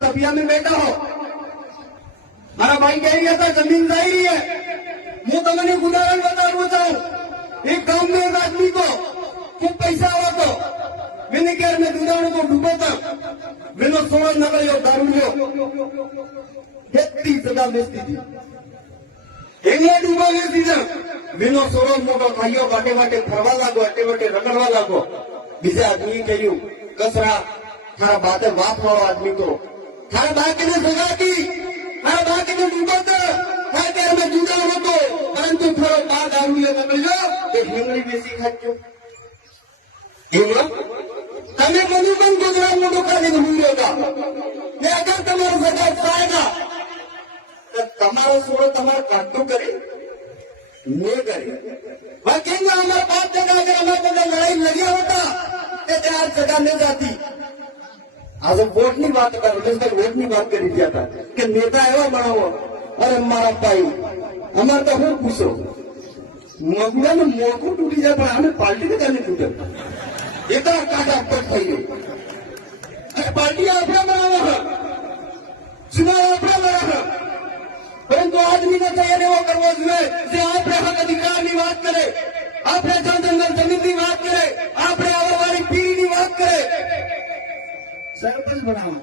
सभिया में बैठा हो मारा भाई कह रहा था जमीन जा रही है। मैं तमने उदाहरण बताना चाहूं। एक गांव में एक आदमी को खूब पैसा आवा तो मैंने क्या मैं दुधाणु को डूबो था मैंने 16 नकल दारू लियो 30,000 बेचती थी एने डूबा बेचती थी मैंने 16 मोटो भाइयों बाटे बाटे फरवा लागो अटे बाटे रगड़वा लागो बीजे आदमी कहूं कसरा थारा बाते बाप वालो आदमी को थारा बाकी ने सजा की थारा बाकी ने डूबो था थारा क्या मैं जुड़ा हो तो परंतु थोड़ा बात दारू ले नकल एक हिंगड़ी बेची खाचो તમે મને પણ ગુજરાત મોટો કરીને ભૂલ્યોગા ને અગર તમારો સજા થાયગા તો તમારો સોળો તમારે કાઢતું કરે ને કરે બાકી हमारे 5 जगह अगर हमारे बगल लड़ाई लगी होता तो 4 जगह नहीं जाती। आज वोट नहीं बात कर रहे वोट नहीं बात करी दिया था कि नेता एवं बनाओ अरे मारा भाई हमारे तो हूँ पूछो मगुड़ा में मोको टूटी जाए पर हमें पार्टी के जाने टूटे एक काटा पर थई पार्टी आपने बनावा है चुनाव आपने बना है परंतु आदमी ने तैयार वो करवा जुए जे आपने हक अधिकार की बात करे आपने जंगल जमीन की बात करे आपने आने वाली पीढ़ी की बात करे सरपंच बनावा